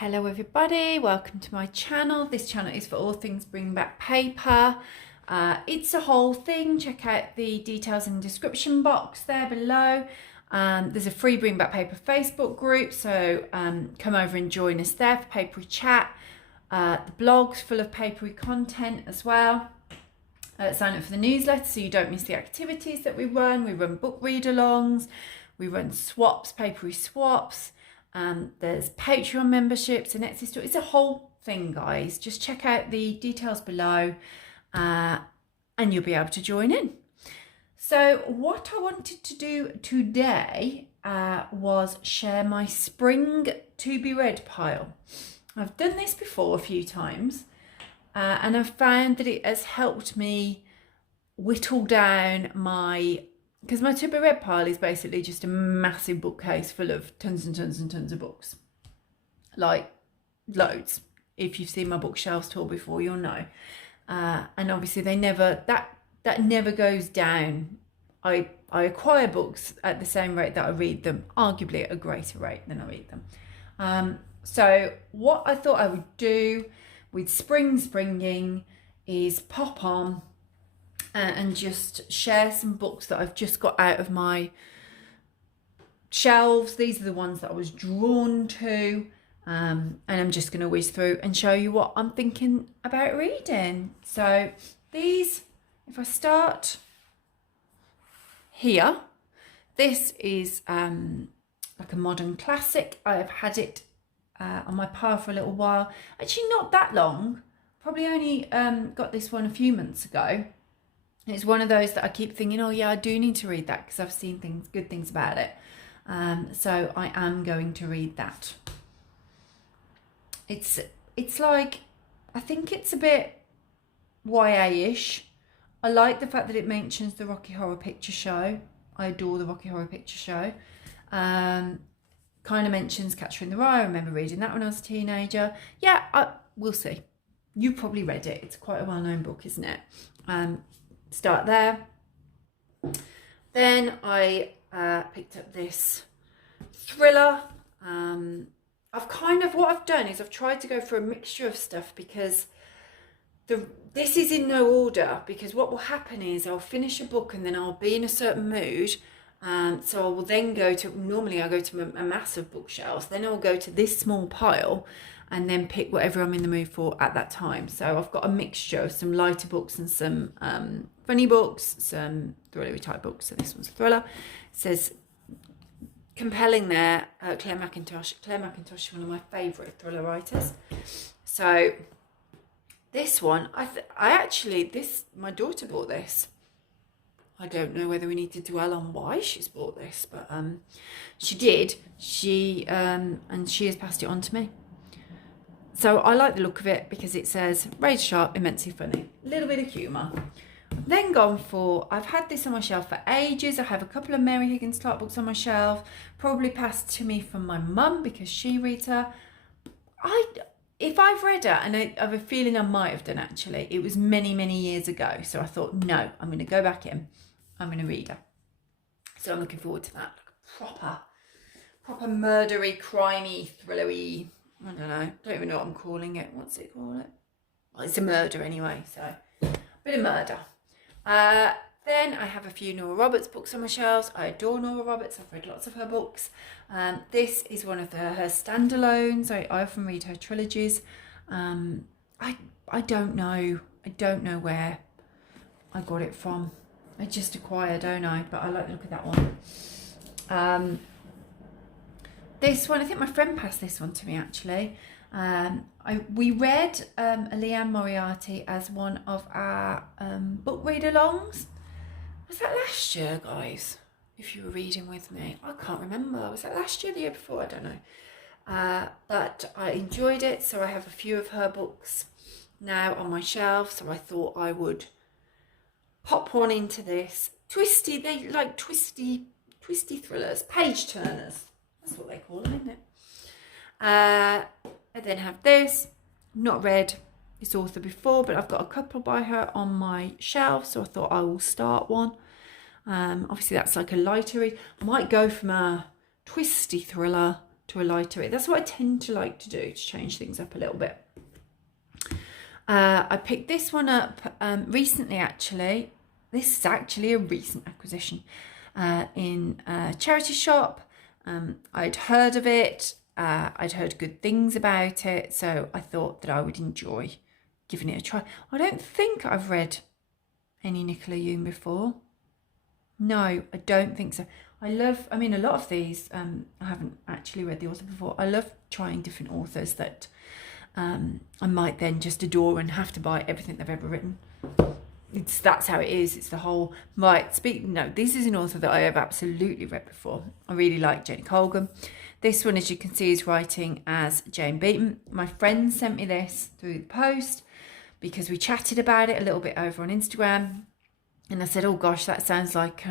Hello everybody, welcome to my channel. This channel is for all things bring back paper. It's a whole thing. Check out the details in the description box there below. There's a free bring back paper Facebook group, so come over and join us there for papery chat. The blog's full of papery content as well. Sign up for the newsletter so you don't miss the activities that we run. We run book read-alongs, we run swaps, papery swaps. There's Patreon memberships and Etsy store. It's a whole thing, guys. Just check out the details below and you'll be able to join in. So what I wanted to do today was share my spring to be read pile. I've done this before a few times and I've found that it has helped me whittle down because my to be read pile is basically just a massive bookcase full of tons and tons and tons of books. Like loads. If you've seen my bookshelves tour before, you'll know. And obviously they never, that never goes down. I acquire books at the same rate that I read them, arguably at a greater rate than I read them. So what I thought I would do with springing is pop on and just share some books that I've just got out of my shelves. These are the ones that I was drawn to, and I'm just going to whiz through and show you what I'm thinking about reading. So these, if I start here, this is like a modern classic. I've had it on my pile for a little while, actually not that long, probably only got this one a few months ago. It's one of those that I keep thinking, oh yeah, I do need to read that because I've seen good things about it. So I am going to read that. It's like, I think it's a bit YA-ish. I like the fact that it mentions the Rocky Horror Picture Show. I adore the Rocky Horror Picture Show. Kind of mentions Catcher in the Rye. I remember reading that when I was a teenager. Yeah, we'll see. You probably read it. It's quite a well-known book, isn't it? Start there. Then I picked up this thriller. What I've done is I've tried to go for a mixture of stuff because this is in no order, because what will happen is I'll finish a book and then I'll be in a certain mood. So I will then normally I go to a massive bookshelves, then I'll go to this small pile and then pick whatever I'm in the mood for at that time. So I've got a mixture of some lighter books and some funny books, some thrillery type books. So this one's a thriller. It says compelling there, Claire McIntosh. Claire McIntosh is one of my favourite thriller writers. So this one, my daughter bought this. I don't know whether we need to dwell on why she's bought this, but she did. And she has passed it on to me. So I like the look of it because it says razor sharp, immensely funny, a little bit of humour. I've then gone for, I've had this on my shelf for ages. I have a couple of Mary Higgins Clark books on my shelf, probably passed to me from my mum because she reads her. If I've read her, and I have a feeling I might have done actually, it was many, many years ago. So I thought, no, I'm going to go back in. I'm going to read her. So I'm looking forward to that. Like a proper murdery, crimey, thrillery, I don't even know what I'm calling it. What's it called? Well, it's a murder anyway, so bit of murder. Then I have a few Nora Roberts books on my shelves. I adore Nora Roberts. I've read lots of her books. This is one of her standalones. I often read her trilogies. I don't know. I don't know where I got it from. I just acquired, don't I? But I like the look of that one. This one, I think my friend passed this one to me actually. We read Leanne Moriarty as one of our book read-alongs. Was that last year, guys? If you were reading with me, I can't remember. Was that last year, the year before? I don't know. But I enjoyed it, so I have a few of her books now on my shelf. So I thought I would pop one into this. They like twisty thrillers, page turners. That's what they call them, isn't it? I then have this. Not read this author before, but I've got a couple by her on my shelf, so I thought I will start one. Obviously that's like a lighter read. I might go from a twisty thriller to a lighter read. That's what I tend to like to do, to change things up a little bit. I picked this one up recently, actually. This is actually a recent acquisition in a charity shop. I'd heard of it. I'd heard good things about it, so I thought that I would enjoy giving it a try. I don't think I've read any Nicola Yoon before. No, I don't think so. I mean, a lot of these, I haven't actually read the author before. I love trying different authors that I might then just adore and have to buy everything they've ever written. That's how it is. It's the whole, no, this is an author that I have absolutely read before. I really like Jenny Colgan. This one, as you can see, is writing as Jane Beaton. My friend sent me this through the post because we chatted about it a little bit over on Instagram. And I said, oh gosh, that sounds like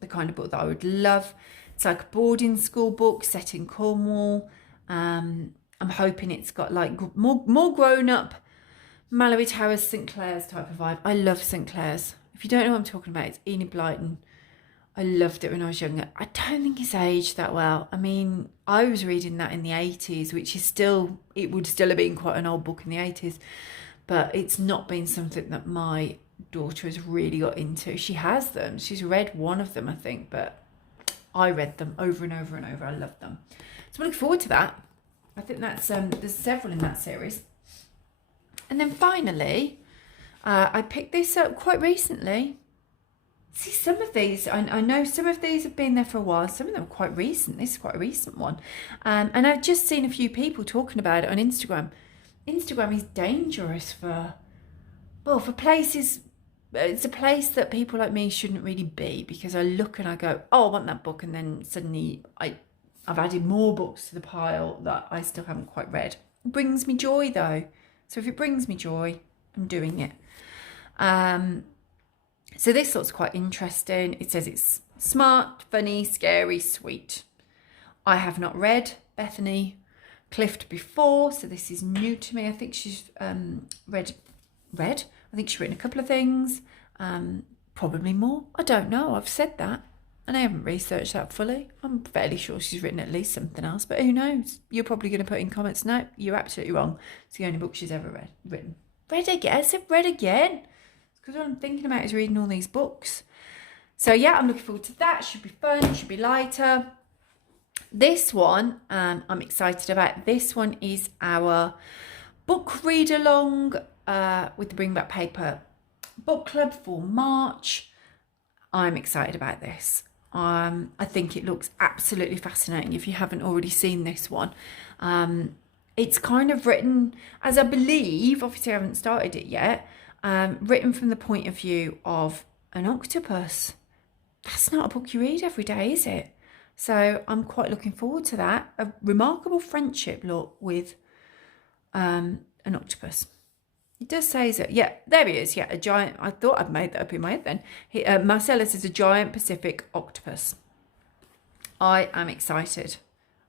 the kind of book that I would love. It's like a boarding school book set in Cornwall. I'm hoping it's got like more grown up Mallory Towers, St Clair's type of vibe. I love St Clair's. If you don't know what I'm talking about, it's Enid Blyton. I loved it when I was younger. I don't think it's aged that well. I mean, I was reading that in the 80s, which is still, it would still have been quite an old book in the 80s. But it's not been something that my daughter has really got into. She has them. She's read one of them, I think, but I read them over and over and over. I love them. So I'm looking forward to that. I think that's there's several in that series. And then finally, I picked this up quite recently. See, some of these, I know some of these have been there for a while. Some of them are quite recent. This is quite a recent one. And I've just seen a few people talking about it on Instagram. Instagram is dangerous for places. It's a place that people like me shouldn't really be, because I look and I go, oh, I want that book. And then suddenly I've added more books to the pile that I still haven't quite read. It brings me joy though. So if it brings me joy, I'm doing it. So this looks quite interesting. It says it's smart, funny, scary, sweet. I have not read Bethany Clift before, so this is new to me. I think she's read. I think she's written a couple of things, probably more. I don't know. I've said that, and I haven't researched that fully. I'm fairly sure she's written at least something else, but who knows? You're probably going to put in comments, no, you're absolutely wrong. It's the only book she's ever written. Read again? I said read again. Because what I'm thinking about is reading all these books. So yeah, I'm looking forward to that. Should be fun, should be lighter. This one, I'm excited about. This one is our book read along with the Bring Back Paper book club for March. I'm excited about this. I think it looks absolutely fascinating if you haven't already seen this one. It's kind of written, as I believe, obviously I haven't started it yet, written from the point of view of an octopus. That's not a book you read every day, is it? So I'm quite looking forward to that. A remarkable friendship, look, with an octopus. It does say that, yeah, there he is. Yeah, a giant, I thought I'd made that up in my head then. Marcellus is a giant Pacific octopus. I am excited.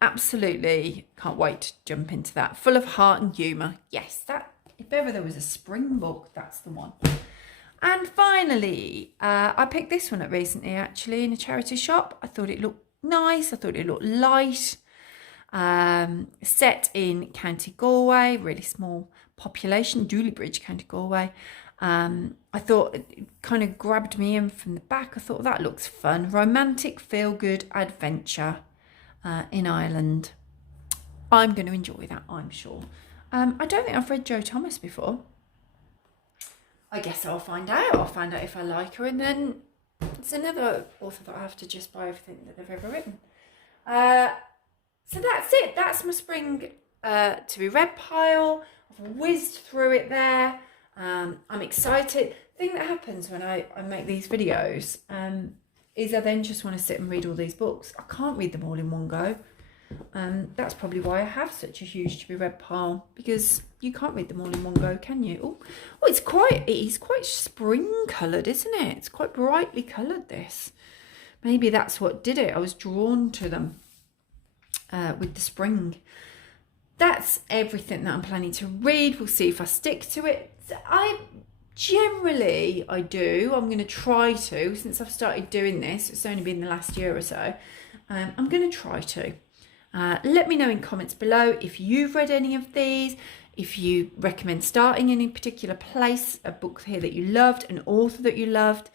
Absolutely can't wait to jump into that. Full of heart and humour. Yes, that, if ever there was a spring book, that's the one. And finally, I picked this one up recently, actually, in a charity shop. I thought it looked nice. I thought it looked light. Set in County Galway, really small population, Dooley-Bridge, County Galway. I thought it kind of grabbed me in from the back. I thought that looks fun. Romantic, feel-good adventure in Ireland. I'm going to enjoy that, I'm sure. I don't think I've read Jo Thomas before. I guess I'll find out. I'll find out if I like her, and then it's another author that I have to just buy everything that they've ever written. So that's it. That's my spring to be read pile. I've whizzed through it there. I'm excited. The thing that happens when I make these videos is I then just want to sit and read all these books. I can't read them all in one go. That's probably why I have such a huge to be read pile, because you can't read them all in one go, can you? Oh, it is quite spring coloured, isn't it? It's quite brightly coloured, this. Maybe that's what did it. I was drawn to them with the spring. That's everything that I'm planning to read. We'll see if I stick to it. I do. I'm going to try to, since I've started doing this. It's only been the last year or so. I'm going to try to. Let me know in comments below if you've read any of these, if you recommend starting in a particular place, a book here that you loved, an author that you loved,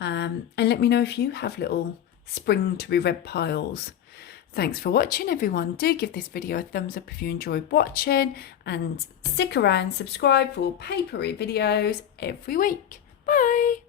and let me know if you have little spring to be read piles. Thanks for watching, everyone. Do give this video a thumbs up if you enjoyed watching, and stick around, subscribe for papery videos every week. Bye.